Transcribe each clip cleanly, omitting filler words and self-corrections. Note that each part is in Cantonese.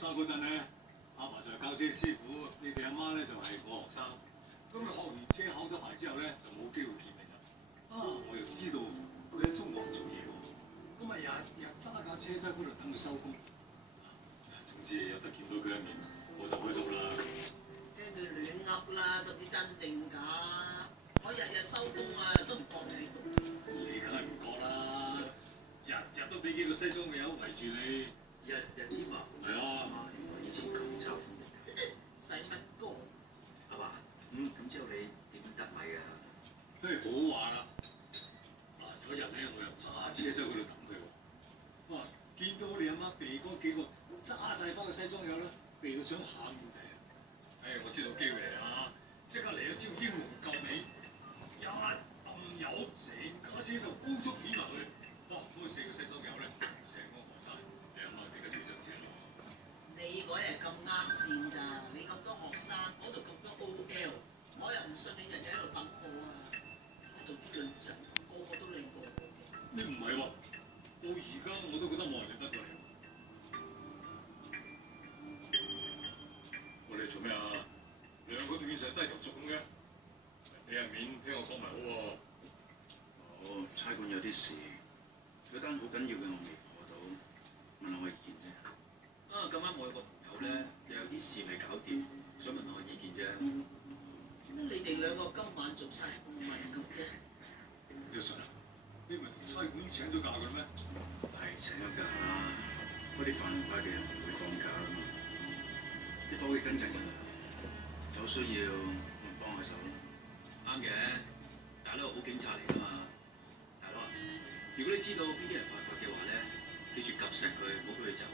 生嗰陣咧，阿爸就係教車師傅，你哋阿媽咧就係個學生。咁佢學完車考咗牌之後咧，就冇機會見你啦。我又知道佢喺中國做嘢喎，咁啊日日揸架車喺嗰度等佢收工。總之有得見到佢一面，我就開心啦。聽佢亂噏啦，都唔知真定假。我日日收工啊，都唔覺你喺度。你梗係唔覺啦，日日都俾幾個西裝嘅友圍住你，日日添啊！係啊。原來以前咁臭，使乜歌？阿爸，咁之後你點得米啊？好話啦，嗱有一日咧，我又揸車走去度等佢喎。哇！見到你阿媽避嗰幾個揸晒翻嘅西裝友咧，避到想喊咁滯。我知道機會嚟啦，即刻嚟咗招英雄救美，一抌油，成架車就高速飛埋去。哇！嗰4個西裝友咧，成個磨晒，你阿媽即刻跳上車咯。你嗰日咁啱線咋？你咁多學生，嗰度咁多 OL， 我又唔信你日日喺度等我啊！喺度啲女仔個個都靚過我嘅。你唔係喎，到而家我都覺得冇人認得過你。我哋做咩啊？兩個都變成低頭族咁嘅，你入面聽我講埋好喎。差館有啲事，嗰單好緊要嘅我未破到，問下我意見啫。咁啱我有個朋友咧，又有啲事未搞掂，想問下我意見啫。你哋兩個今晚做晒公民咁嘅？阿順啊，你唔係同差館請咗假嘅咩？係請咗假，嗰啲犯法嘅人唔會放假㗎嘛，啲多會跟緊㗎啦。有需要我幫下手咯。啱嘅，大佬好警察嚟㗎嘛。大佬啊，如果你知道邊啲人犯法嘅話咧，記住夾實佢，唔好俾佢走。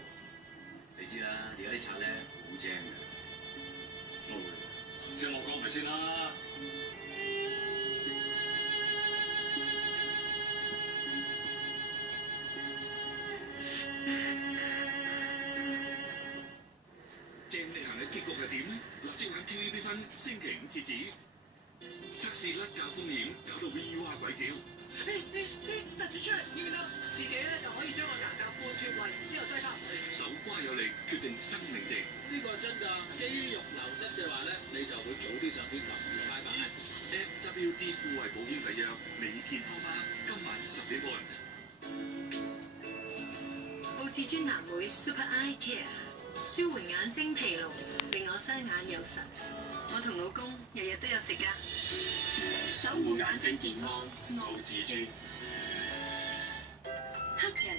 你知啦，而家啲賊咧好精嘅。我會，聽我講咪先啦。鄭力行嘅結局係點呢？立即玩 TVB 分星期5截止。測試甩架風險，搞到 V 哇鬼叫。突住出嚟，見到自己咧就可以將個牙甲放脱位，之後擠翻入去。手瓜有力，決定生命值。呢個係真㗎，肌肉流失嘅話咧，你就會早啲上血球而拜拜。FWD 富衛保險特約，美健康吧，今晚10點半。澳至尊藍莓 Super Eye Care， 舒緩眼睛疲勞，令我雙眼有神。我同老公日日都有食㗎，守護眼睛健康，澳至尊。黑人。